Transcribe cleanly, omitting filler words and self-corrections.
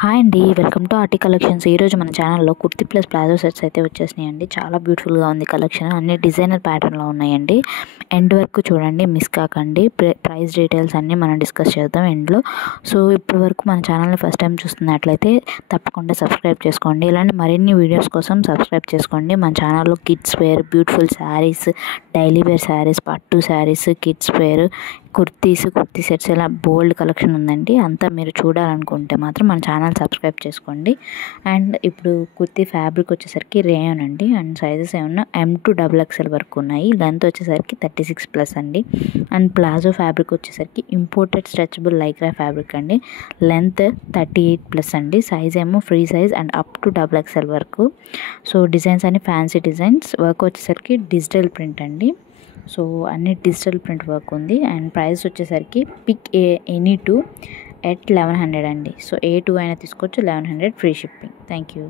Hi అండి, welcome to RT collections. ఈరోజు మన ఛానల్లో కుర్తీ ప్లస్ ప్లాజో సెట్స్ అయితే వచ్చేసినాయండి. చాలా బ్యూటిఫుల్గా ఉంది కలెక్షన్. అన్ని డిజైనర్ ప్యాటర్న్లో ఉన్నాయండి. ఎండ్ వరకు చూడండి, మిస్ కాకండి. ప్రైస్ డీటెయిల్స్ అన్నీ మనం డిస్కస్ చేద్దాం ఎండ్లో. సో ఇప్పటి వరకు మన ఛానల్ని ఫస్ట్ టైం చూస్తున్నట్లయితే తప్పకుండా సబ్స్క్రైబ్ చేసుకోండి. ఇలాంటి మరిన్ని వీడియోస్ కోసం సబ్స్క్రైబ్ చేసుకోండి. మన ఛానల్లో kids wear, beautiful saris, daily wear saris, పట్టు saris, kids wear, kurti sets, ఇలా బోల్డ్ కలెక్షన్ ఉందండి. అంతా మీరు చూడాలనుకుంటే మాత్రం మన ఛానల్ సబ్స్క్రైబ్ చేసుకోండి. అండ్ ఇప్పుడు కుర్తీ ఫ్యాబ్రిక్ వచ్చేసరికి రేయన్ అండి. అండ్ సైజెస్ ఏమన్నా M to XXL వరకు ఉన్నాయి. లెంత్ వచ్చేసరికి 36+ అండి. అండ్ ప్లాజో ఫ్యాబ్రిక్ వచ్చేసరికి ఇంపోర్టెడ్ స్ట్రెచబుల్ లైక్రా ఫ్యాబ్రిక్ అండి. లెంత్ 38+ అండి. సైజ్ ఏమో free size and up to XXL వరకు. సో డిజైన్స్ అన్ని ఫ్యాన్సీ డిజైన్స్. వర్క్ వచ్చేసరికి డిజిటల్ ప్రింట్ అండి. సో అన్ని డిజిటల్ ప్రింట్ వర్క్ ఉంది. అండ్ ప్రైస్ వచ్చేసరికి పిక్ ఎనీ 2 at 1100 అండి. సో ఏ 2 అయినా తీసుకోవచ్చు, 1100 ఫ్రీ షిప్పింగ్. Thank you.